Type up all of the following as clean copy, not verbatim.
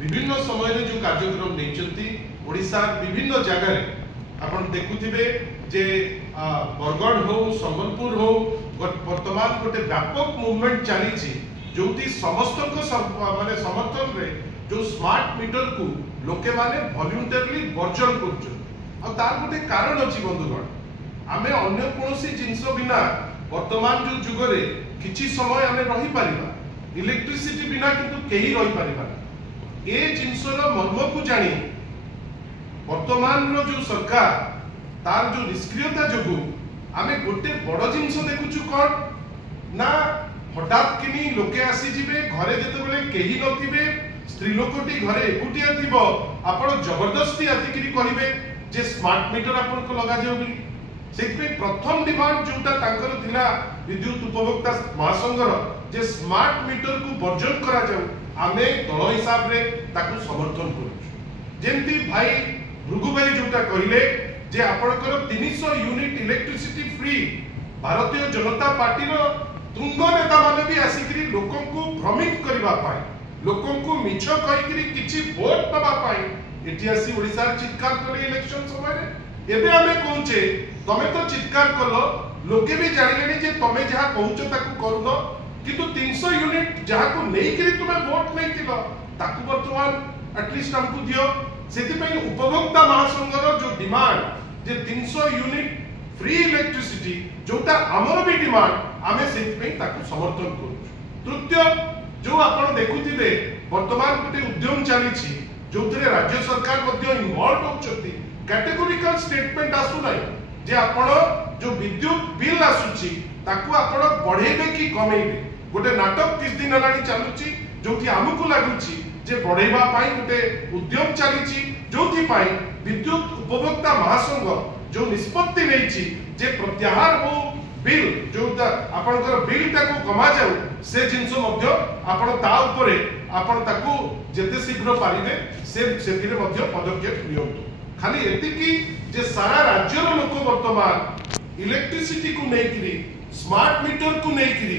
विभिन्न समय जो कार्यक्रम नहीं ओडिशा विभिन्न जगह आपण देखुथिबे जे बरगढ़ हो संबलपुर हो वर्तमान गोटे व्यापक मूवमेंट चली जोटी समस्त माने समर्थन रे जो स्मार्ट मीटर को लोके माने वॉलंटरली वर्जन कर तार गोटे कारण अच्छी बंधुगण आमे अन्य कोनोसी जिंस बिना वर्तमान जो जुगरे किछि समय आमे रही परिबा इलेक्ट्रिसिटी बिना किंतु केही रही परिबा ए जिंसर मर्म को जानी वर्तमान रो जो सरकार तार जो निष्क्रियता जोगु आमे गोटे बड़ जिंस देखुछु कोन ना हठात किनी लोके आसी जिबे घरे जते बेले केही नथिबे स्त्री लोकटी घरे एकुटिया थिबो आपण जबरदस्ती आतिकिरी कहिबे जे स्मार्ट मीटर आपण को लगा जाउ बिली सेति प्रथम डिमांड जोटा तांकर थिला विद्युत उपभोक्ता महासंघर जे स्मार्ट मीटर को वर्जन करा जाउ आमे दल हिसाब रे ताकू समर्थन करू जेंती भाई भृगु भाई जोटा कहिले जे आपणकर 300 unit electricity free Bharatiya Janata party रो तुंग नेता माने भी आसिकरी लोकन को भ्रमित करबा पाई लोकन को मिछ कहिकरी किछि वोट दबा पाई एठी आसी ओडिसा चित्कार करे इलेक्शन समय रे एबे आमे कहूचे तमे तो चित्कार करलो लोके भी जानिलेनी जे तमे जहा कहूचो ताकू करूनो किंतु 300 यूनिट जहा को नेई करी तुमे वोट नै थिलो ताकू वर्तमान एटलीस्ट हमकु दियो सेति पई उपभोक्ता महासंघर जो डिमांड जे 300 यूनिट फ्री इलेक्ट्रिसिटी जोटा हमर भी डिमांड आमे सेति पई ताकू समर्थन करू तृतीय जो आपण देखुथिबे वर्तमान गोटे उद्यम चली जोथरे राज्य सरकार मध्ये इन्वॉल्व होचती कैटेगोरिकल स्टेटमेंट आसु नै जे आपण जो विद्युत बिल आसुची ताकू आपण बढ़ेबे कि कमेबे गोटे नाटक किस दिन हलानी चालुची जोथि हमकु लागुची जे बढ़ेबा पाई गोटे उद्यम चली जोथि पाई विद्युत उपभोक्ता महासंघ जो निष्पत्ति नैची जे प्रत्याहार हो बिल जोटा आपनकर बिल ताकू कमा जाऊ से जिंस मध्य आपण ता ऊपर आपण ताकू जेते शीघ्र पारिबे से सेतिरे मध्य पदक्षेप नियंतु खाली एति की जे सारा राज्यर लोक वर्तमान इलेक्ट्रिसिटी को नेकिरी स्मार्ट मीटर को नेकिरी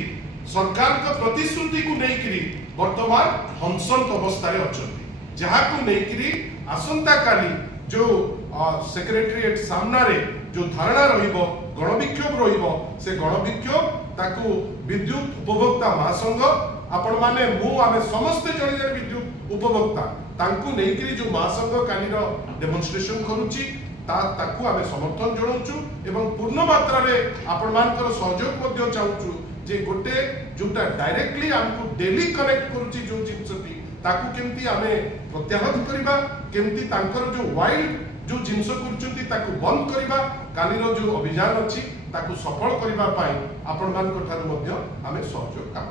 सरकार का प्रतिश्रुति को नेकिरी वर्तमान हंसंत अवस्था रे अछंती जहा को नेकिरी आसंता काली जो सेक्रेटरीएट सामना रे जो धारणा रहिबो गणविक्षोभ रहिबो से गणविक्षोभ ताकू विद्युत उपभोक्ता महासंघ आपण माने मु आमे समस्त जने जने विद्युत उपभोक्ता तांकू नेकिरी जो महासंघ कालीर डेमोन्स्ट्रेशन करूची ताकू आमे समर्थन जणाउछु एवं पूर्ण मात्रा रे आपण मानकर सहयोग मध्ये चाहूछु जे गोटे जोटा डायरेक्टली हमकु डेली कनेक्ट करूची जो जिंसटी ताकू केमती आमे प्रत्याहत करिबा केमती तांकर जो वाइल्ड जो जिंस करचंती ताकू बंद करिबा कालीर जो अभियान अछि ताकू सफल करिबा पाई आपण मानकर ठार मध्ये आमे सहयोग काम